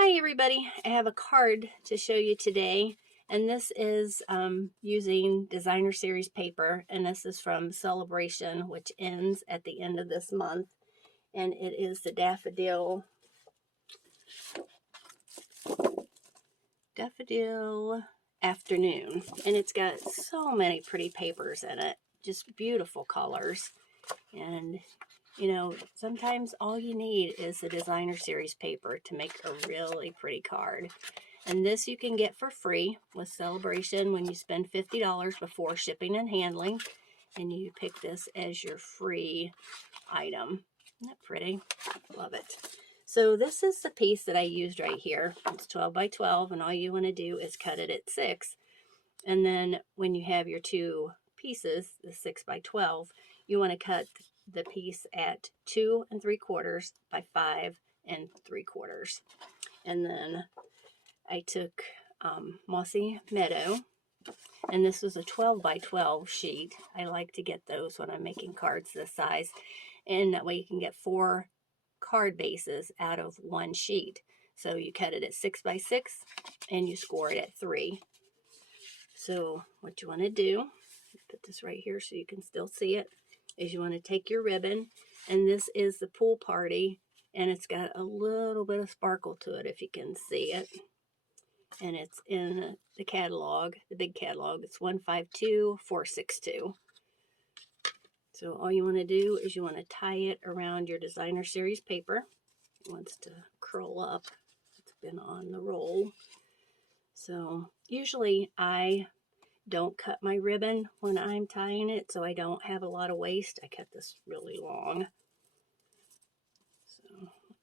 Hi everybody, I have a card to show you today, and this is using designer series paper, and this is from Celebration, which ends at the end of this month, and it is the Daffodil Afternoon, and it's got so many pretty papers in it, just beautiful colors. And you know, sometimes all you need is a designer series paper to make a really pretty card. And this you can get for free with Celebration when you spend $50 before shipping and handling. And you pick this as your free item. Isn't that pretty? Love it. So this is the piece that I used right here. It's 12 by 12, and all you want to do is cut it at 6. And then when you have your two pieces, the 6 by 12, you want to cut the piece at 2 3/4 by 5 3/4. And then I took Mossy Meadow, and this was a 12 by 12 sheet. I like to get those when I'm making cards this size, and that way you can get 4 card bases out of one sheet. So you cut it at 6 by 6 and you score it at 3. So what you want to do, put this right here so you can still see it, is you want to take your ribbon, and this is the pool party, and it's got a little bit of sparkle to it if you can see it. And it's in the catalog, the big catalog. It's 152462. So all you want to do is you want to tie it around your designer series paper. It wants to curl up. It's been on the roll. So usually I don't cut my ribbon when I'm tying it, so I don't have a lot of waste. I cut this really long. So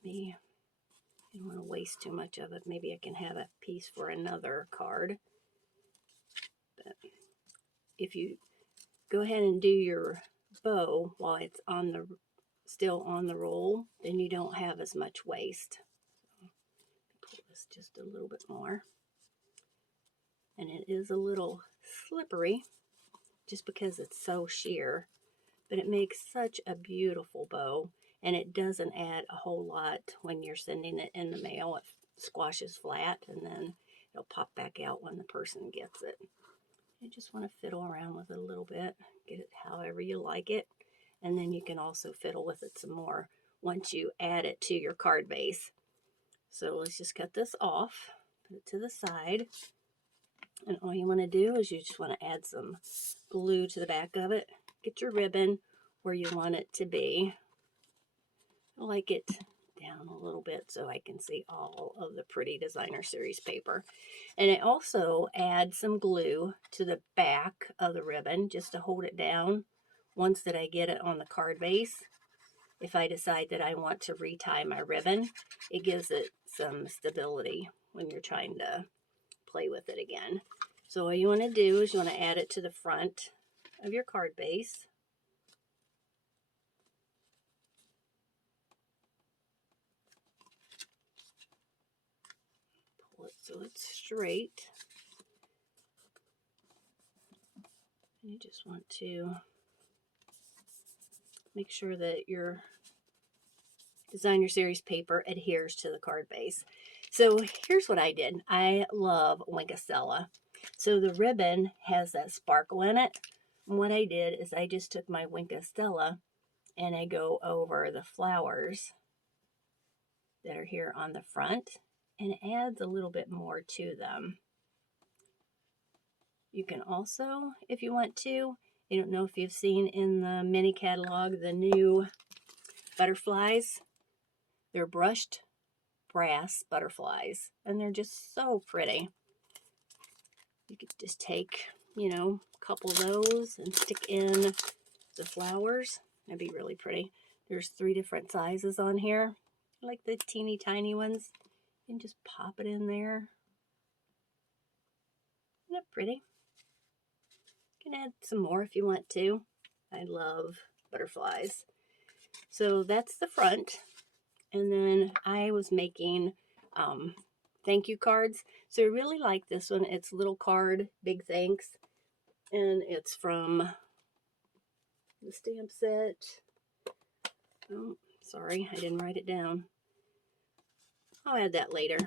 I don't want to waste too much of it. Maybe I can have a piece for another card. But if you go ahead and do your bow while it's still on the roll, then you don't have as much waste. Pull this just a little bit more. And it is a little slippery just because it's so sheer, but it makes such a beautiful bow, and it doesn't add a whole lot when you're sending it in the mail. It squashes flat, and then it'll pop back out when the person gets it. You just want to fiddle around with it a little bit, get it however you like it, and then you can also fiddle with it some more once you add it to your card base. So let's just cut this off, put it to the side, and all you want to do is you just want to add some glue to the back of it. Get your ribbon where you want it to be. I like it down a little bit so I can see all of the pretty designer series paper. And I also add some glue to the back of the ribbon just to hold it down once that I get it on the card base. If I decide that I want to retie my ribbon, it gives it some stability when you're trying to play with it again. So all you want to do is you want to add it to the front of your card base. Pull it so it's straight. And you just want to make sure that your designer series paper adheres to the card base. So here's what I did. I love Stella. So the ribbon has that sparkle in it. And what I did is I just took my Stella and I go over the flowers that are here on the front, and it adds a little bit more to them. You can also, if you want to, I don't know if you've seen in the mini catalog the new butterflies. They're brushed brass butterflies, and they're just so pretty. You could just take, a couple of those and stick in the flowers. That'd be really pretty. There's 3 different sizes on here. I like the teeny tiny ones. You can just pop it in there. Isn't that pretty? You can add some more if you want to. I love butterflies. So that's the front. And then I was making thank you cards. So I really like this one. It's little card, big thanks. And it's from the stamp set. Oh, sorry, I didn't write it down. I'll add that later.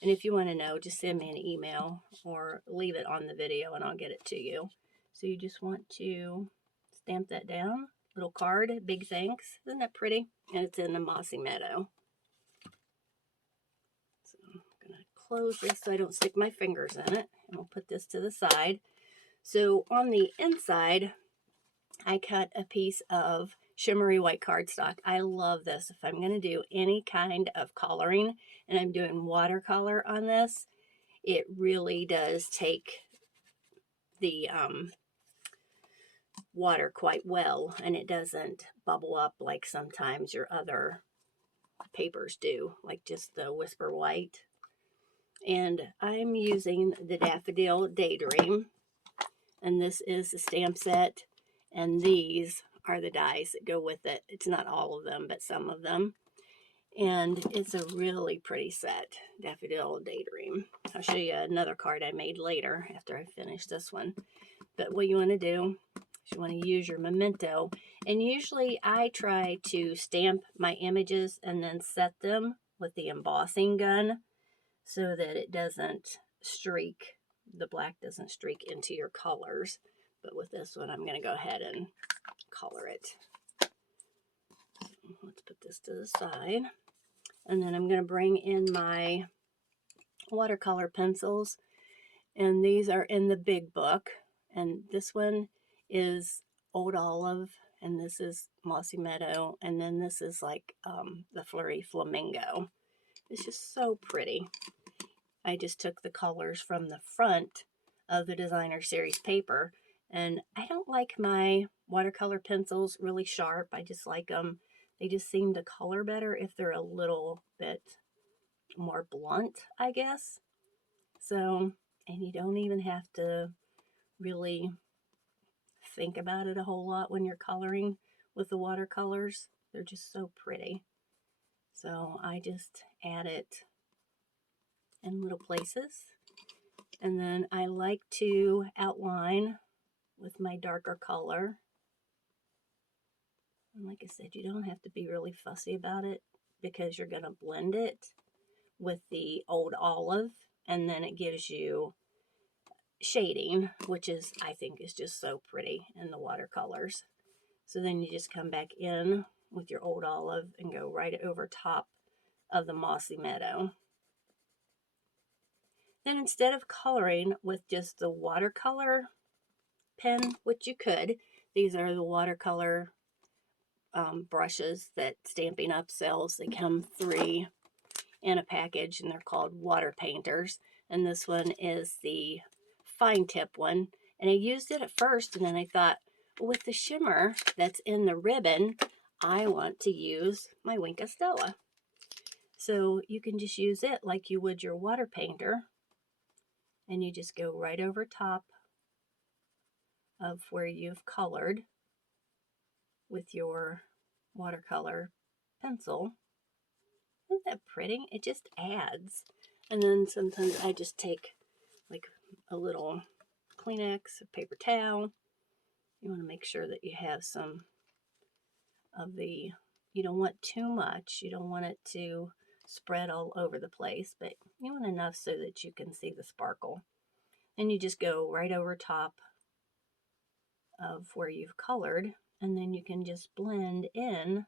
And if you want to know, just send me an email or leave it on the video and I'll get it to you. So you just want to stamp that down. Little card, big thanks. Isn't that pretty? And it's in the mossy meadow. So I'm going to close this so I don't stick my fingers in it. And we'll put this to the side. So on the inside, I cut a piece of shimmery white cardstock. I love this. If I'm going to do any kind of coloring and I'm doing watercolor on this, it really does take the water quite well, and it doesn't bubble up like sometimes your other papers do, like just the Whisper White. And I'm using the Daffodil Daydream, and this is the stamp set, and these are the dies that go with it. It's not all of them, but some of them. And it's a really pretty set, Daffodil Daydream. I'll show you another card I made later after I finish this one. But what you want to do is you want to use your memento. And usually I try to stamp my images and then set them with the embossing gun so that it doesn't streak, the black doesn't streak into your colors. But with this one, I'm going to go ahead and color it. So let's put this to the side. And then I'm going to bring in my watercolor pencils. And these are in the big book. And this one is Old Olive. And this is Mossy Meadow. And then this is like the Flurry Flamingo. It's just so pretty. I just took the colors from the front of the designer series paper. And I don't like my watercolor pencils really sharp. I just like them. They just seem to color better if they're a little bit more blunt, I guess. So, and you don't even have to really think about it a whole lot when you're coloring with the watercolors. They're just so pretty. So I just add it in little places. And then I like to outline with my darker color. And like I said, you don't have to be really fussy about it because you're going to blend it with the Old Olive, and then it gives you shading, which is, I think, is just so pretty in the watercolors. So then you just come back in with your Old Olive and go right over top of the Mossy Meadow. Then instead of coloring with just the watercolor pen, which you could, these are the watercolor brushes that Stampin' Up! Sells. They come 3 in a package, and they're called water painters. And this one is the fine tip one. And I used it at first, and then I thought, well, with the shimmer that's in the ribbon, I want to use my Wink Stella. So you can just use it like you would your water painter, and you just go right over top of where you've colored with your watercolor pencil. Isn't that pretty? It just adds. And then sometimes I just take like a little Kleenex, a paper towel. You want to make sure that you have some of the, you don't want too much. You don't want it to spread all over the place, but you want enough so that you can see the sparkle. And you just go right over top of where you've colored, and then you can just blend in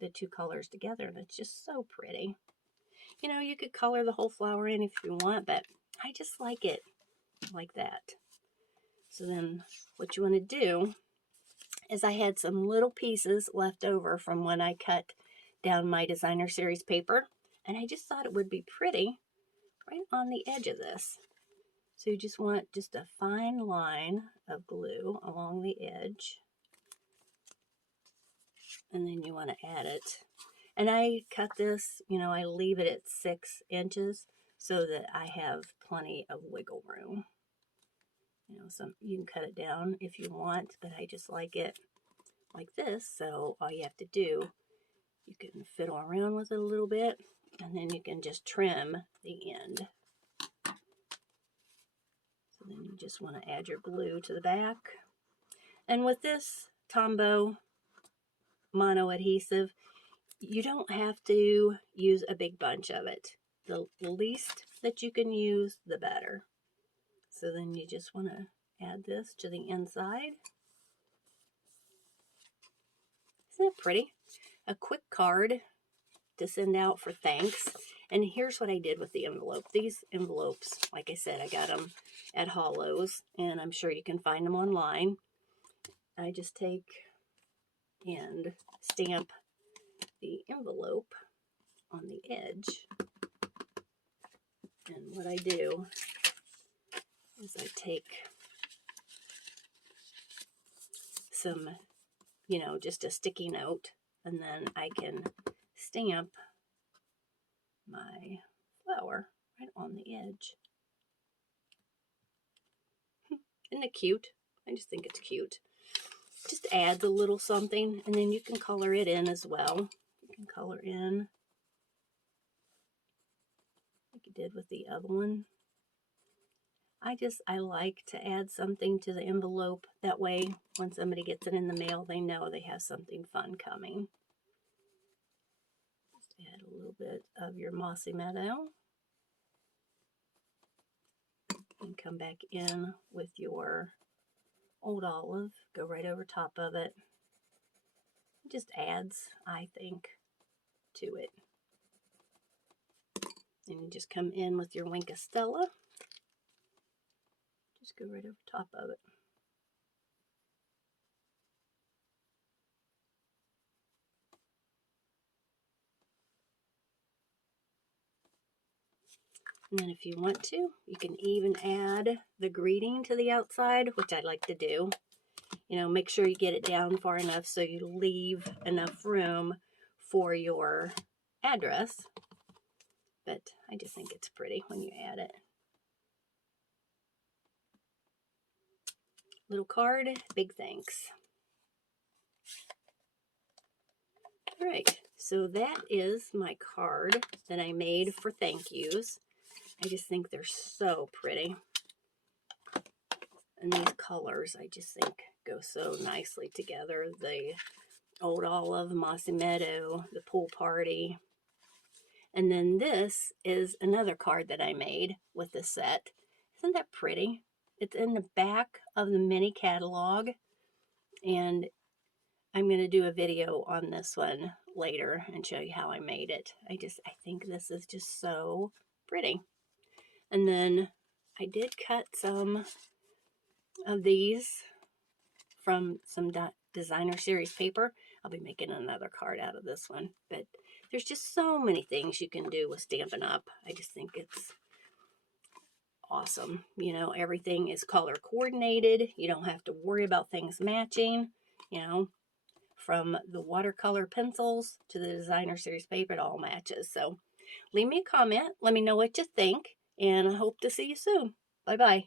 the 2 colors together, and it's just so pretty. You know, you could color the whole flower in if you want, but I just like it like that. So then what you want to do is I had some little pieces left over from when I cut down my designer series paper, and I just thought it would be pretty right on the edge of this. So you just want just a fine line of glue along the edge, and then you want to add it. And I cut this, you know, I leave it at 6 inches so that I have plenty of wiggle room. You know, some you can cut it down if you want, but I just like it like this. So all you have to do, you can fiddle around with it a little bit, and then you can just trim the end. So then you just want to add your glue to the back. And with this Tombow mono adhesive, you don't have to use a big bunch of it. The least that you can use, the better. So then you just want to add this to the inside. Isn't it pretty? A quick card to send out for thanks. And here's what I did with the envelope. These envelopes, like I said, I got them at Hollow's, and I'm sure you can find them online. I just take and stamp the envelope on the edge. And what I do is I take some, just a sticky note, and then I can stamp my flower right on the edge. Isn't it cute? I just think it's cute. Just adds a little something, and then you can color it in as well. You can color in like you did with the other one. I like to add something to the envelope. That way, when somebody gets it in the mail, they know they have something fun coming. Just add a little bit of your mossy meadow. And come back in with your old olive. Go right over top of it. It just adds, I think, to it. And you just come in with your wink of stella. Just go right over top of it. And then if you want to, you can even add the greeting to the outside, which I like to do. Make sure you get it down far enough so you leave enough room for your address. But I just think it's pretty when you add it. Little card, big thanks. All right, so that is my card that I made for thank yous. I just think they're so pretty. And these colors, I just think, go so nicely together. The old olive, mossy meadow, the pool party. And then this is another card that I made with the set. Isn't that pretty? It's in the back of the mini catalog. And I'm going to do a video on this one later and show you how I made it. I think this is just so pretty. And then I did cut some of these from some designer series paper. I'll be making another card out of this one. But there's just so many things you can do with Stampin' Up. I just think it's awesome. Everything is color coordinated. You don't have to worry about things matching, from the watercolor pencils to the designer series paper, it all matches. So leave me a comment. Let me know what you think, and I hope to see you soon. Bye-bye.